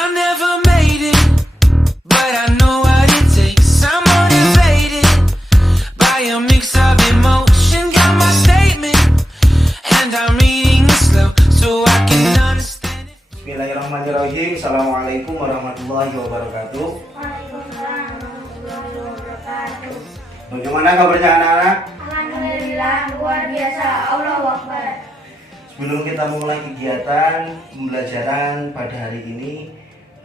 I never made it, but I know what it takes. I'm motivated by a mix of emotion. Got my statement, and I'm reading it slow so I can understand it. Bismillahirrahmanirrahim. Assalamualaikum warahmatullahi wabarakatuh. Waalaikumsalam warahmatullahi wabarakatuh. Bagaimana kabarnya anak-anak? Alhamdulillah, luar biasa. Allahu Akbar. Sebelum kita mulai kegiatan pembelajaran pada hari ini,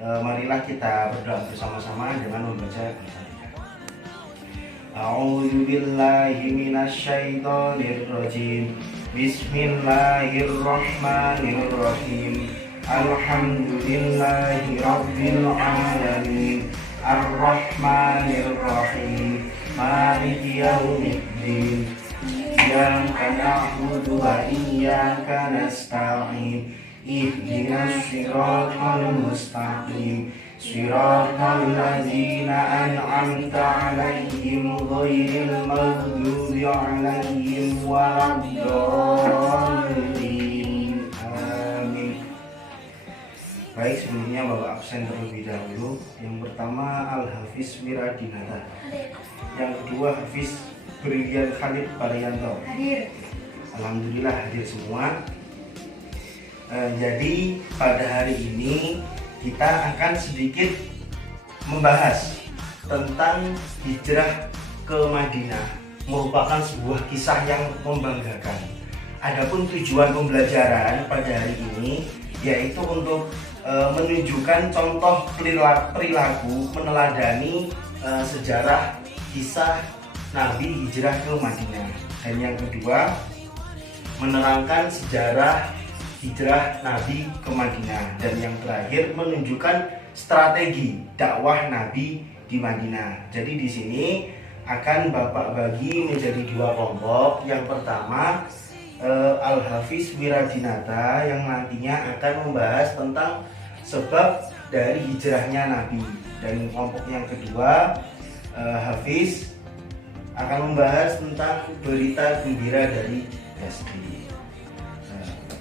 marilah kita berdoa bersama-sama dengan membaca Al-Fatihah. A'udzu billahi minasyaitonir rajim. Bismillahirrahmanirrahim. Alhamdulillahi rabbil alamin. Ar-Rahmanir-Rahim. Maliki yaumiddin. Iyyaka na'budu wa iyyaka nasta'in. Ihdinas siratal mustaqim. Siratal ladzina an'amta 'alaihim ghairil maghdubi 'alaihim waladdallin. Amin. Baik, sebelumnya Bapak absen terlebih dahulu. Yang pertama Al-Hafiz Wiradinata. Yang kedua Hafiz Brilian Khalid Parianto. Hadir. Alhamdulillah hadir semua. Jadi pada hari ini kita akan sedikit membahas tentang hijrah ke Madinah, merupakan sebuah kisah yang membanggakan. Adapun tujuan pembelajaran pada hari ini yaitu untuk menunjukkan contoh perilaku meneladani sejarah kisah Nabi hijrah ke Madinah. Dan yang kedua, menerangkan sejarah hijrah Nabi ke Madinah. Dan yang terakhir, menunjukkan strategi dakwah Nabi di Madinah. Jadi di sini akan Bapak bagi menjadi dua kelompok. Yang pertama Al-Hafiz Wiradinata yang nantinya akan membahas tentang sebab dari hijrahnya Nabi. Dan kelompok yang kedua Hafiz akan membahas tentang berita gembira dari SD.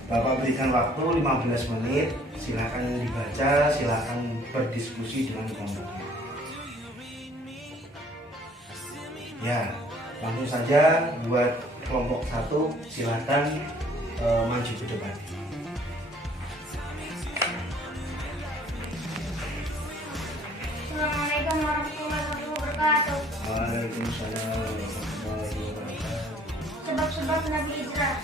Bapak berikan waktu 15 menit, silakan dibaca, silakan berdiskusi dengan kelompoknya. Ya, langsung saja buat kelompok 1, silakan maju ke depan. Assalamualaikum warahmatullahi wabarakatuh. Waalaikumsalam warahmatullahi wabarakatuh. Sebab-sebab Nabi hijrah.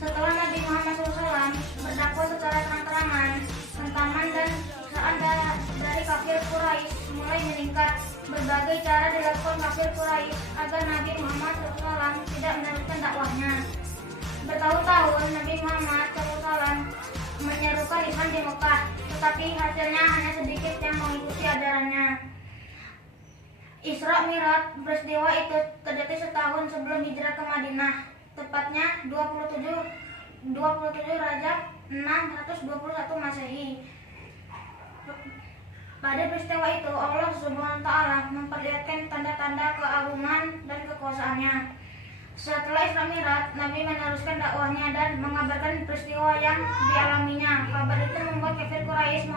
Setelah Nabi Muhammad SAW berdakwah secara terang-terangan, hantaman dan siksaan dari kafir Quraisy mulai meningkat. Berbagai cara dilakukan kafir Quraisy agar Nabi Muhammad SAW tidak meneruskan dakwahnya. Bertahun-tahun Nabi Muhammad SAW menyerukan Islam di Mekah, tetapi hasilnya hanya sedikit yang mengikuti ajarannya. Isra Mi'raj peristiwa itu terjadi setahun sebelum hijrah ke Madinah, tepatnya 27 Rajab 621 Masehi. Pada peristiwa itu Allah Subhanahu wa taala memperlihatkan tanda-tanda keagungan dan kekuasaannya. Setelah Isra Mi'raj, Nabi meneruskan dakwahnya dan mengabarkan peristiwa yang dialaminya. Kabar itu membuat kafir Quraisy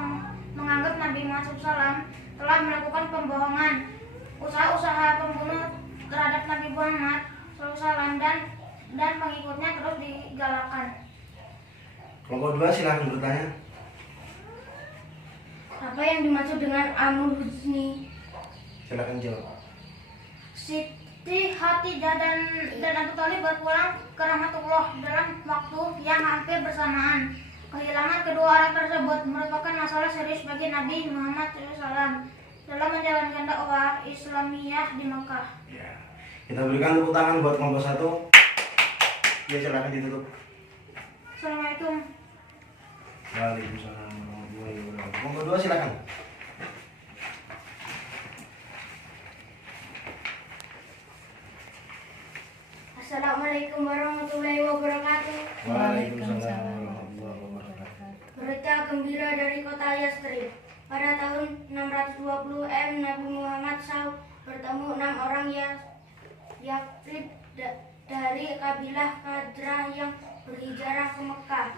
menganggap Nabi Muhammad SAW telah melakukan pembohongan. Usaha-usaha pembunuh terhadap Nabi Muhammad SAW dan pengikutnya terus digalakkan. Kelompok 2 silakan bertanya. Apa yang dimaksud dengan Amul Huzni? Silakan jawab. Siti Khadijah dan Abu Thalib berpulang ke rahmatullah dalam waktu yang hampir bersamaan. Kehilangan kedua orang tersebut merupakan masalah serius bagi Nabi Muhammad SAW dalam menjalankan dakwah Islamiyah di Mekah. Ya. Kita berikan tepuk tangan buat kelompok 1. Ya, silakan ditutup. Assalamualaikum. Waalaikumsalam warahmatullahi wabarakatuh. Kelompok 2 silakan. Assalamualaikum warahmatullahi wabarakatuh. Waalaikumsalam warahmatullahi wabarakatuh. Berita gembira dari kota Yastrib. Pada tahun 620 Nabi Muhammad SAW bertemu 6 orang Yastrib dari kabilah Qadrah yang berhijrah ke Mekah.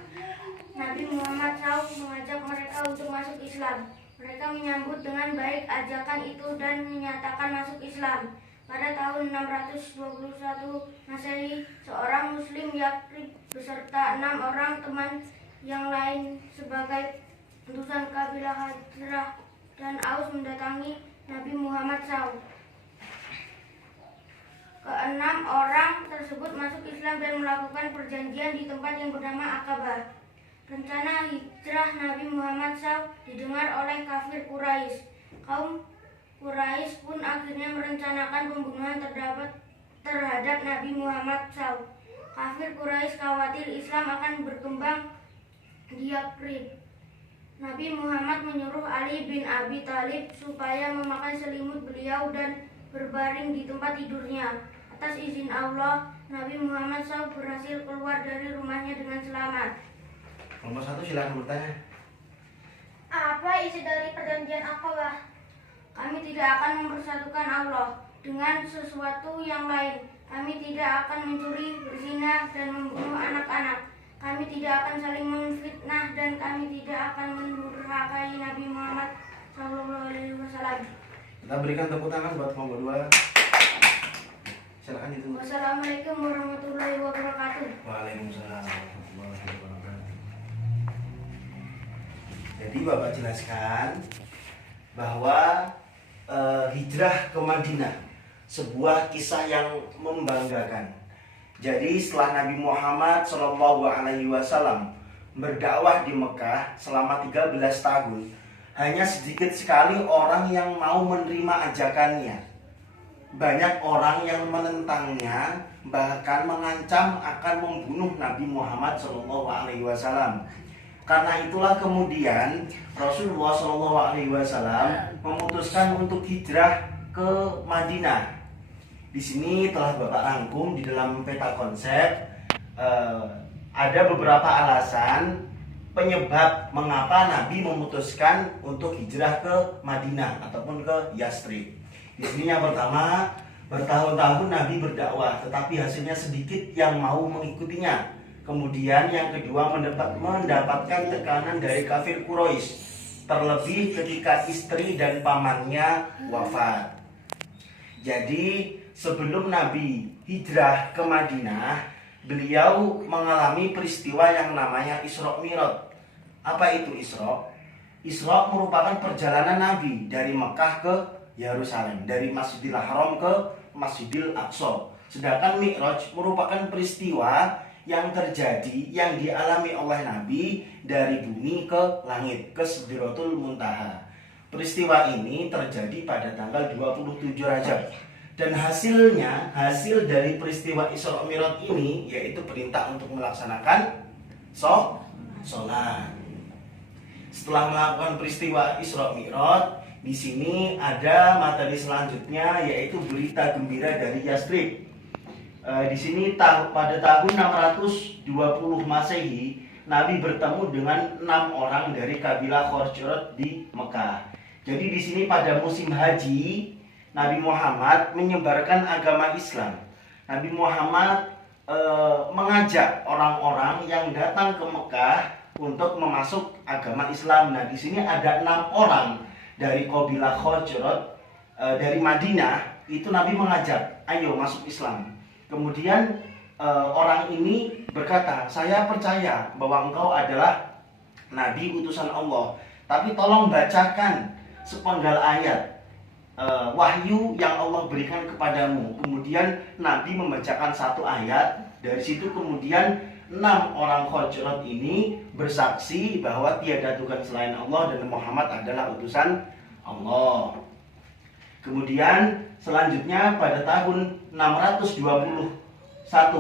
Nabi Muhammad SAW mengajak mereka untuk masuk Islam. Islam. Mereka menyambut dengan baik ajakan itu dan menyatakan masuk Islam. Pada tahun 621 Masehi, seorang Muslim Yakrib beserta 6 orang teman yang lain sebagai utusan kabilah Hijrah dan Aus mendatangi Nabi Muhammad SAW. Keenam orang tersebut masuk Islam dan melakukan perjanjian di tempat yang bernama Aqabah. Rencana hijrah Nabi Muhammad SAW didengar oleh kafir Quraisy. Kaum Quraisy pun akhirnya merencanakan pembunuhan terhadap Nabi Muhammad SAW. Kafir Quraisy khawatir Islam akan berkembang di Yakrib. Nabi Muhammad menyuruh Ali bin Abi Thalib supaya memakai selimut beliau dan berbaring di tempat tidurnya. Atas izin Allah, Nabi Muhammad SAW berhasil keluar dari rumahnya dengan selamat. Nomor 1 silakan bertanya. Apa isi dari perjanjian Aqabah? Kami tidak akan mempersatukan Allah dengan sesuatu yang lain. Kami tidak akan mencuri, berzina, dan membunuh anak-anak. Kami tidak akan saling memfitnah dan kami tidak akan mendurhakai Nabi Muhammad SAW. Kita berikan tepuk tangan buat nomor 2. Silakan itu. Wassalamualaikum warahmatullahi wabarakatuh. Waalaikumsalam warahmatullahi wabarakatuh. Jadi Bapak jelaskan bahwa hijrah ke Madinah sebuah kisah yang membanggakan. Jadi setelah Nabi Muhammad SAW berdakwah di Mekah selama 13 tahun, hanya sedikit sekali orang yang mau menerima ajakannya. Banyak orang yang menentangnya, bahkan mengancam akan membunuh Nabi Muhammad SAW. Karena itulah kemudian Rasulullah SAW memutuskan untuk hijrah ke Madinah. Di sini telah Bapak rangkum di dalam peta konsep. Ada beberapa alasan penyebab mengapa Nabi memutuskan untuk hijrah ke Madinah ataupun ke Yastrib. Di sini yang pertama, bertahun-tahun Nabi berdakwah, tetapi hasilnya sedikit yang mau mengikutinya. Kemudian yang kedua, mendapatkan tekanan dari kafir Quraisy, terlebih ketika istri dan pamannya wafat. Jadi sebelum Nabi hijrah ke Madinah, beliau mengalami peristiwa yang namanya Isra Mi'raj. Apa itu Isra? Isra merupakan perjalanan Nabi dari Mekah ke Yerusalem, dari Masjidil Haram ke Masjidil Aqsa. Sedangkan Mi'raj merupakan peristiwa yang terjadi, yang dialami oleh Nabi dari bumi ke langit, ke Sidratul Muntaha. Peristiwa ini terjadi pada tanggal 27 Rajab. Dan hasil dari peristiwa Isra Mi'raj ini yaitu perintah untuk melaksanakan sholat. Setelah melakukan peristiwa Isra Mi'raj, di sini ada materi selanjutnya yaitu berita gembira dari Yastrib. Di sini pada tahun 620 Masehi, Nabi bertemu dengan 6 orang dari kabilah Khazraj di Mekah. Jadi di sini pada musim haji, Nabi Muhammad menyebarkan agama Islam. Nabi Muhammad mengajak orang-orang yang datang ke Mekah untuk memasuk agama Islam. Nah, di sini ada 6 orang dari kabilah Khazraj dari Madinah. Itu Nabi mengajak, ayo masuk Islam. Kemudian orang ini berkata, saya percaya bahwa engkau adalah Nabi utusan Allah, tapi tolong bacakan sepenggal ayat wahyu yang Allah berikan kepadamu. Kemudian Nabi membacakan satu ayat. Dari situ kemudian 6 orang Khazraj ini bersaksi bahwa tiada Tuhan selain Allah dan Muhammad adalah utusan Allah. Kemudian selanjutnya pada tahun 621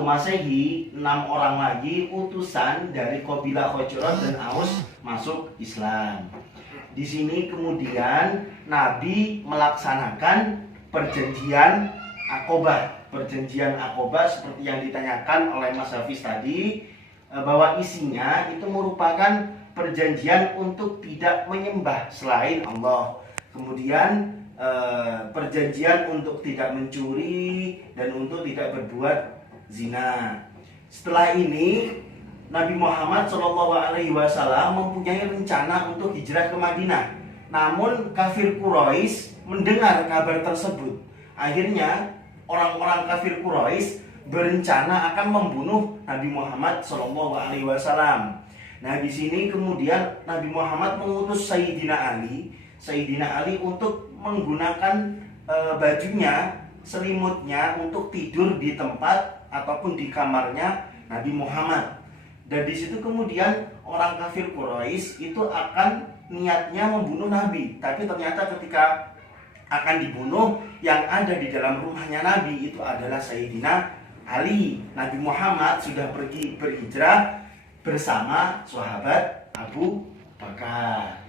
Masehi, 6 orang lagi utusan dari kabilah Khazraj dan Aus masuk Islam. Di sini kemudian Nabi melaksanakan perjanjian Aqabah. Perjanjian Aqabah seperti yang ditanyakan oleh Mas Hafiz tadi, bahwa isinya itu merupakan perjanjian untuk tidak menyembah selain Allah. Kemudian perjanjian untuk tidak mencuri dan untuk tidak berbuat zina. Setelah ini Nabi Muhammad SAW mempunyai rencana untuk hijrah ke Madinah. Namun kafir Quraisy mendengar kabar tersebut. Akhirnya orang-orang kafir Quraisy berencana akan membunuh Nabi Muhammad SAW. Nah, di sini kemudian Nabi Muhammad mengutus Sayyidina Ali untuk menggunakan bajunya, selimutnya untuk tidur di tempat ataupun di kamarnya Nabi Muhammad. Dan di situ kemudian orang kafir Quraisy itu akan niatnya membunuh Nabi, tapi ternyata ketika akan dibunuh, yang ada di dalam rumahnya Nabi itu adalah Sayyidina Ali. Nabi Muhammad sudah pergi berhijrah bersama sahabat Abu Bakar.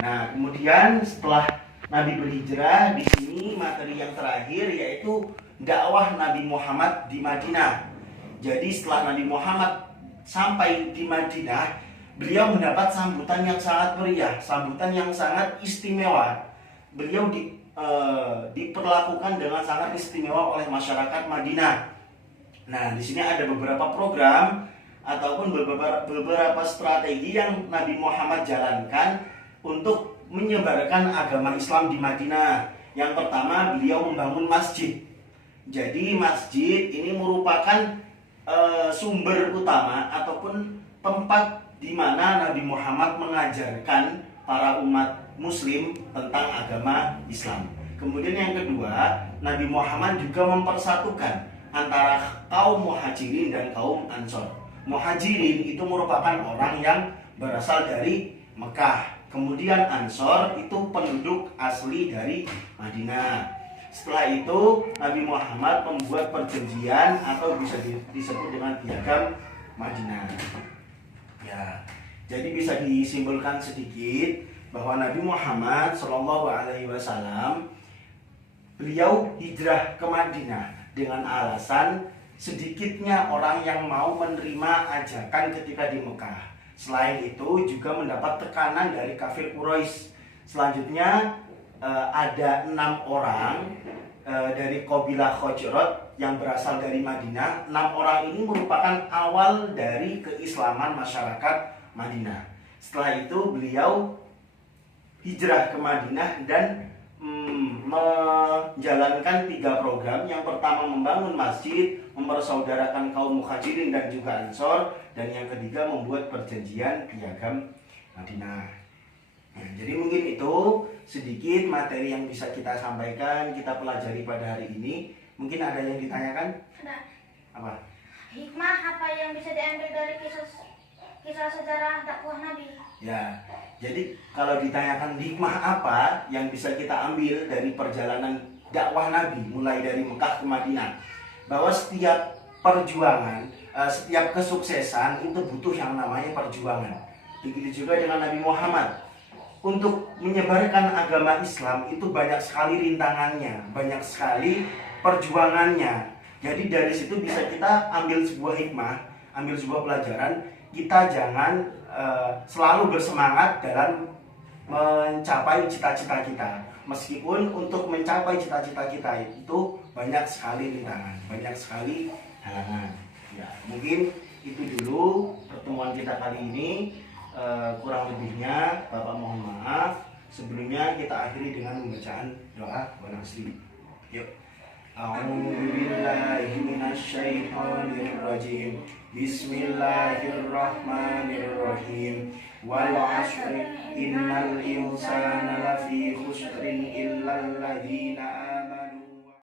Nah, kemudian setelah Nabi berhijrah, di sini materi yang terakhir yaitu dakwah Nabi Muhammad di Madinah. Jadi setelah Nabi Muhammad sampai di Madinah, beliau mendapat sambutan yang sangat meriah, sambutan yang sangat istimewa. Beliau diperlakukan dengan sangat istimewa oleh masyarakat Madinah. Nah, di sini ada beberapa program ataupun beberapa strategi yang Nabi Muhammad jalankan untuk menyebarkan agama Islam di Madinah. Yang pertama, beliau membangun masjid. Jadi masjid ini merupakan sumber utama ataupun tempat di mana Nabi Muhammad mengajarkan para umat Muslim tentang agama Islam. Kemudian yang kedua, Nabi Muhammad juga mempersatukan antara kaum Muhajirin dan kaum Ansor. Muhajirin itu merupakan orang yang berasal dari Mekah. Kemudian Ansor itu penduduk asli dari Madinah. Setelah itu Nabi Muhammad membuat perjanjian atau bisa disebut dengan piagam Madinah. Ya, jadi bisa disimpulkan sedikit bahwa Nabi Muhammad SAW beliau hijrah ke Madinah dengan alasan sedikitnya orang yang mau menerima ajakan ketika di Mekah. Selain itu juga mendapat tekanan dari kafir Quraisy. Selanjutnya ada 6 orang dari kabilah Khazraj yang berasal dari Madinah. 6 orang ini merupakan awal dari keislaman masyarakat Madinah. Setelah itu beliau hijrah ke Madinah dan menjalankan 3 program. Yang pertama membangun masjid, mempersaudarakan kaum Muhajirin dan juga Ansor, dan yang ketiga membuat perjanjian piagam Madinah. Nah, jadi mungkin itu sedikit materi yang bisa kita sampaikan, kita pelajari pada hari ini. Mungkin ada yang ditanyakan? Ada. Apa? Hikmah apa yang bisa diambil dari kisah sejarah dakwah Nabi? Ya, jadi kalau ditanyakan hikmah apa yang bisa kita ambil dari perjalanan dakwah Nabi mulai dari Mekah ke Madinah, bahwa setiap perjuangan, setiap kesuksesan itu butuh yang namanya perjuangan. Begitu juga dengan Nabi Muhammad. Untuk menyebarkan agama Islam itu banyak sekali rintangannya, banyak sekali perjuangannya. Jadi dari situ bisa kita ambil sebuah hikmah, ambil sebuah pelajaran. Kita jangan selalu bersemangat dalam mencapai cita-cita kita. Meskipun untuk mencapai cita-cita kita itu banyak sekali rintangan, banyak sekali halangan. Ya, mungkin itu dulu pertemuan kita kali ini. Kurang lebihnya Bapak mohon maaf. Sebelumnya kita akhiri dengan pembacaan doa wa nasli. Yuk. A'udzubillahi minasyaitonirrajim. Bismillahirrahmanirrahim. Wal 'ashri innal insana lafi khusrin illal ladzina